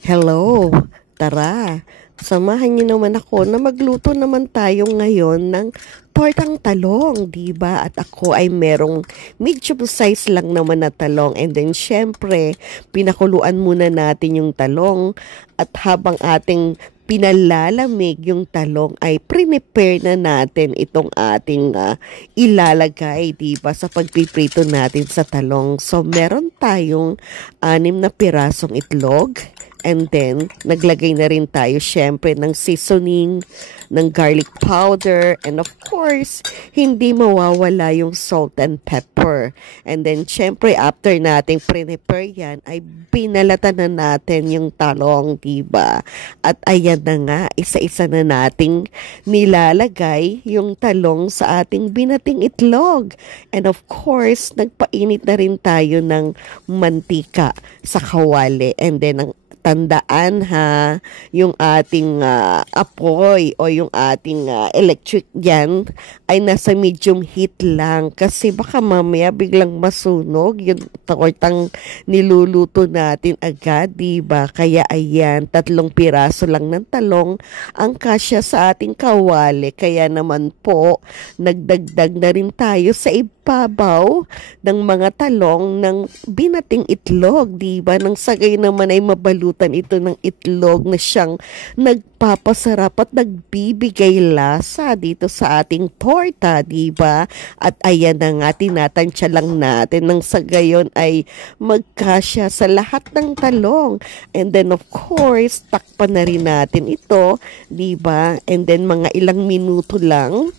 Hello, tara. Samahan niyo naman ako na magluto naman tayo ngayon ng tortang talong, 'di ba? At ako ay merong medium size lang naman na talong. And then syempre, pinakuluan muna natin yung talong at habang ating pinalalamig yung talong ay prepare na natin itong ating ilalagay, 'di ba, sa pagpiprito natin sa talong. So meron tayong 6 na pirasong itlog. And then, naglagay na rin tayo syempre ng seasoning, ng garlic powder, and of course, hindi mawawala yung salt and pepper. And then, syempre, after nating prepare yan, ay binalatan na natin yung talong, diba? At ayan na nga, isa-isa na nating nilalagay yung talong sa ating binating itlog. And of course, nagpainit na rin tayo ng mantika sa kawali. And then, ang tandaan ha, yung ating apoy o yung ating electric yan ay nasa medium heat lang kasi baka mamaya biglang masunog yung tortang niluluto natin agad, diba? Kaya ayan, 3 piraso lang ng talong ang kasya sa ating kawali. Kaya naman po, nagdagdag na rin tayo sa ibabaw ng mga talong ng binating itlog, diba? Nang sagay naman ay mabalutan ito ng itlog na siyang nagpapasarap at nagbibigay lasa dito sa ating torta, diba? At ayan na nga, tinatansya lang natin nang sa gayon ay magkasya sa lahat ng talong. And then of course, takpan na rin natin ito, diba? And then mga ilang minuto lang,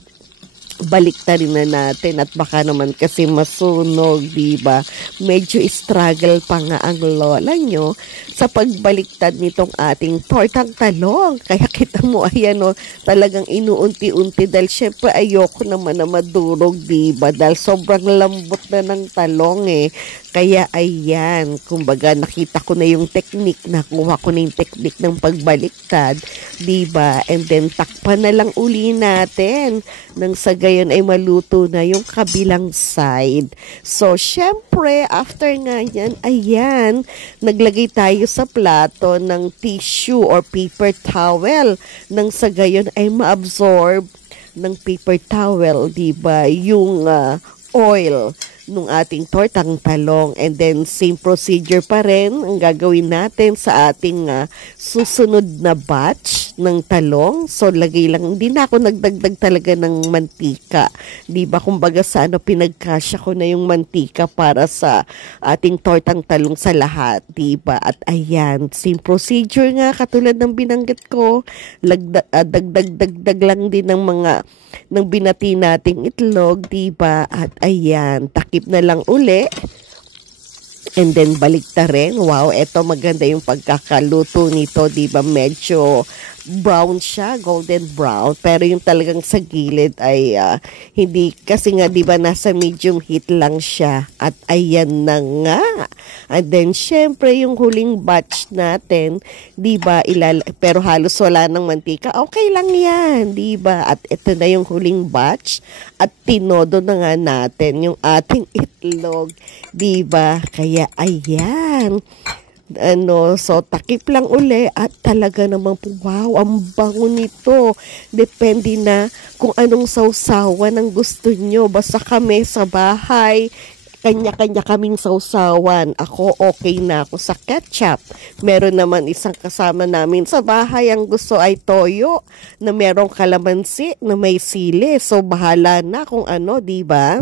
baliktarin na natin at baka naman kasi masunog, diba? Medyo struggle pa nga ang lola nyo sa pagbaliktad nitong ating tortang talong. Kaya kita mo, ayan o, talagang inuunti-unti dahil syempre ayoko naman na madurog, diba? Dahil sobrang lambot na ng talong eh. Kaya ayan, kumbaga nakita ko na yung technique, nakuha ko na yung technique ng pagbaliktad, diba? And then takpan na lang uli natin nang sa gayon ay maluto na yung kabilang side. So syempre, after nga yan, ayan, naglagay tayo sa plato ng tissue or paper towel nang sa gayon ay maabsorb ng paper towel, diba? Yung oil nung ating tortang talong. And then same procedure pa rin ang gagawin natin sa ating susunod na batch ng talong. So lagay lang, hindi na ako nagdagdag talaga ng mantika, di ba? Kumbaga sa pinagkasya ko na yung mantika para sa ating tortang talong sa lahat, di ba? At ayan, same procedure nga katulad ng binanggit ko, dagdag lang din ng mga ng binati nating itlog, di ba? At ayan, takip na lang uli. And then balik ta rin. Wow, eto maganda yung pagkakaluto nito, di ba? Medyo brown siya, golden brown. Pero yung talagang sa gilid ay hindi, kasi nga di ba nasa medium heat lang siya. At ayan na nga. And then syempre yung huling batch natin, di ba, pero halos wala ng mantika. Okay lang yan, di ba? At ito na yung huling batch. At tinodo na nga natin yung ating itlog, di ba? Kaya ayan, so takip lang uli at talaga namang wow, ang bango nito. Depende na kung anong sausawan ang gusto nyo. Basta kami sa bahay, kanya-kanya kaming sausawan. Ako, okay na ako sa ketchup. Meron naman isang kasama namin sa bahay, ang gusto ay toyo na merong kalamansi na may sili. So, bahala na kung ano, di ba?